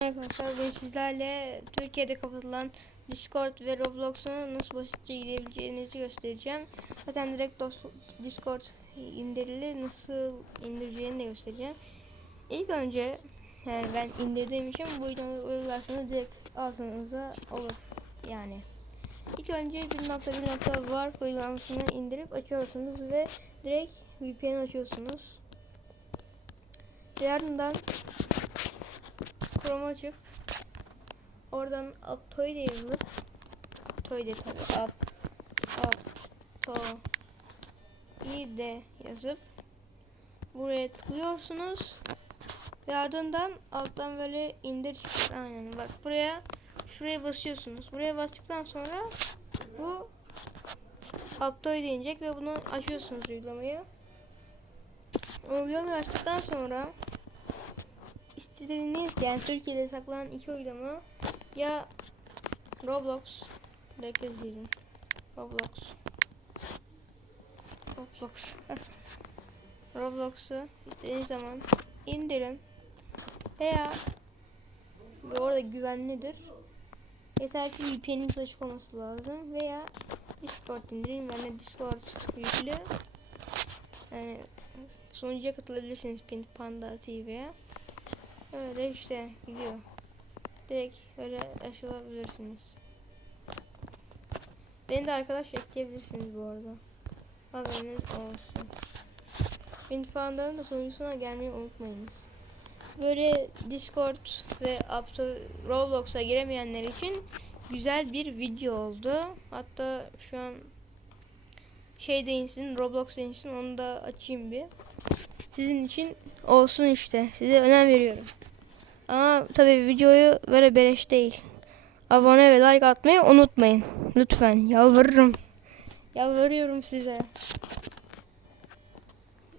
Arkadaşlar bugün sizlerle Türkiye'de kapatılan Discord ve Roblox'a nasıl basitçe girebileceğinizi göstereceğim. Zaten direkt Discord indirili nasıl indireceğini de göstereceğim. İlk önce yani ben indirdiğim için bu yüzden uygularsanız direkt altınıza olur yani. İlk önce 1.1.var uygulamasını indirip açıyorsunuz ve direkt VPN açıyorsunuz. Ve ardından Chrome açıp oradan Aptoide yazılıp Aptoide tabi Ap Aptoide yazıp buraya tıklıyorsunuz. Ve ardından alttan böyle indir çıkar aynen. Bak buraya şuraya basıyorsunuz. Buraya bastıktan sonra bu Aptoide inecek ve bunu açıyorsunuz uygulamayı. Uygulamayı açtıktan sonra istediğiniz yani Türkiye'de saklanan iki uygulama ya Roblox direkt yazıyorum Roblox. Roblox. Roblox'u istediğiniz zaman indirin. Veya ve orada güvenlidir. Yeter ki VPN'iniz açık olması lazım. Veya Discord indirin. De Discord yüklü. Yani sunucuya katılabilirsiniz Panda TV'ye Öyle işte gidiyor. Direkt öyle açılabilirsiniz. Beni de arkadaş ekleyebilirsiniz bu arada. Haberiniz olsun. Infanların da sonuncusuna gelmeyi unutmayınız. Böyle Discord ve Apto Roblox'a giremeyenler için güzel bir video oldu. Hatta şu an şey değilsin, Roblox değilsin onu da açayım bir. Sizin için olsun işte. Size önem veriyorum. Ama tabii videoyu böyle beleş değil. Abone ve like atmayı unutmayın. Lütfen yalvarırım. Yalvarıyorum size.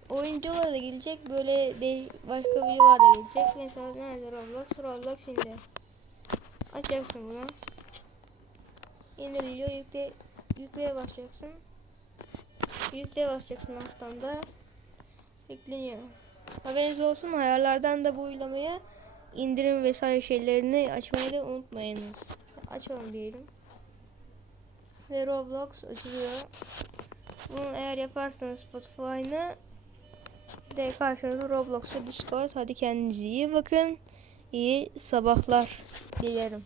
Oyuncular da gelecek. Böyle de başka videolar da gelecek. Mesela nerede Roblox? Roblox şimdi. Açacaksın bunu. İndiriliyor. Yükle, yükleye basacaksın. Yükleye basacaksın alttan da. Yükleniyor. Haberiniz olsun ayarlardan da bu uygulamayı indirim vesaire şeylerini açmayı da unutmayınız. Açalım diyelim. Ve Roblox açılıyor. Bunu eğer yaparsanız Spotify'ını de karşınızda Roblox ve Discord. Hadi kendinize iyi bakın. İyi sabahlar dilerim.